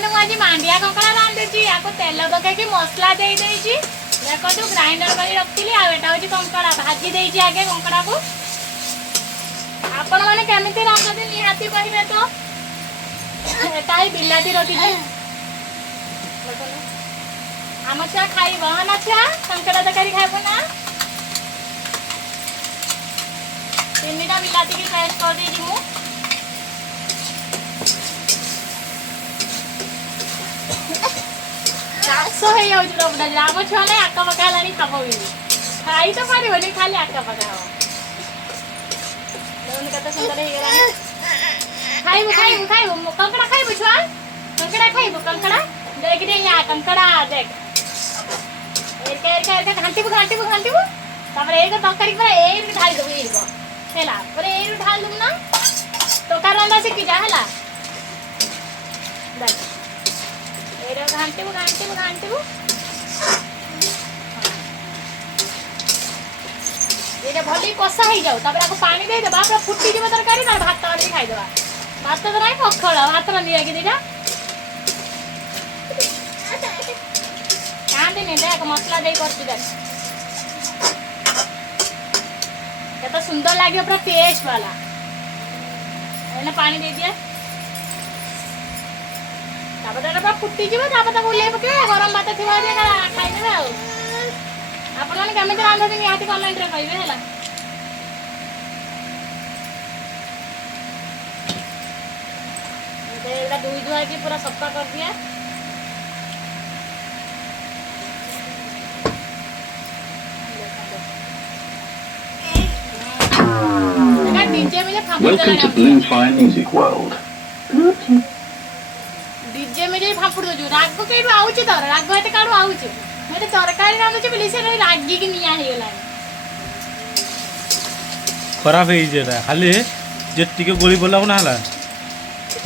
देखो आज मांडिया कंकड़ा रांधुची याको तेल पकाई मसला दे देइची देखो तो ग्राइंडर कर रखिली आ एटा होची कंकड़ा भाजी देइची आगे कंकड़ा को आपण माने केमिति रांधते निहाती कहिबे तो एटाई बिलाती रखी देखो आम छुआ खाइब ना छुआ कंकड़ा तरकारी खाइब ना तीनटा बिलाती की पेस्ट कर देइची मु चाଷ हो आम छुआ ना आका पका है खाब भी खाई तो पार खाली आका पका हम केते सुंदर खाइबू खाइबू खाइबू कंकड़ा खाइबू छुआ कंकड़ा खाइबू कंकड़ा देख दे यहाँ कंकड़ा देख एरका घांटीबू घांटीबू घांटीबू तापर एक तरकारी पर एक ढाल दबु एक हैला पर एक ढाल दबु ना तोका रंदा सिखी जा हैला देख एरो घांटीबू घांटीबू घांटीबू ये भली कषा हो जाऊ तापर आपको पानी दे देबा पूरा फुटी जीव तरकारी ना भात वाली खाई देबा भात तो नहीं पखळ भात रंदी आके दीदा कांदे ने देख मसला दे करती देख केतना सुंदर लागियो पूरा टेस्ट वाला एने पानी दे दिया तापर पूरा फुटी जीव तापर तो उले पके गरम भात थिबा दे खाई देबे आ आपण माने केमिति रांधते निहाती कमेंट रे कहबे हैला एटा दुई दुआ के पूरा सफा कर दिया Welcome to Blue Fire Music World. DJ में जे फाफुड़ दो राग को केडू आउची तो राग एते काडू आउची मते तरकारी रांधुची बिली से रागी की निया हे गेला खराब हे जेटा खाली जे टिके गोली बोला ना हला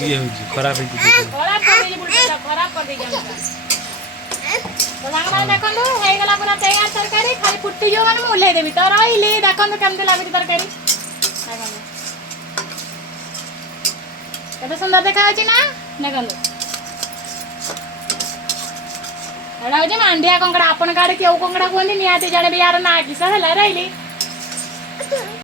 ये हो जी खराब हे जी खराब कर दे बुलटा खराब कर दे हमरा तो लागला देखन हे गेला पूरा तैयार तरकारी खाली फुट्टी जो माने मुले देबी तो रहिली देखन केमते लागि तरकारी देखन केते सुंदर देखा होची ना देखन एडा होची मांडिया कंकड़ा आपन गाडे केउ कंकड़ा कोनी नियाते जाने बियार ना किसा हला रहिली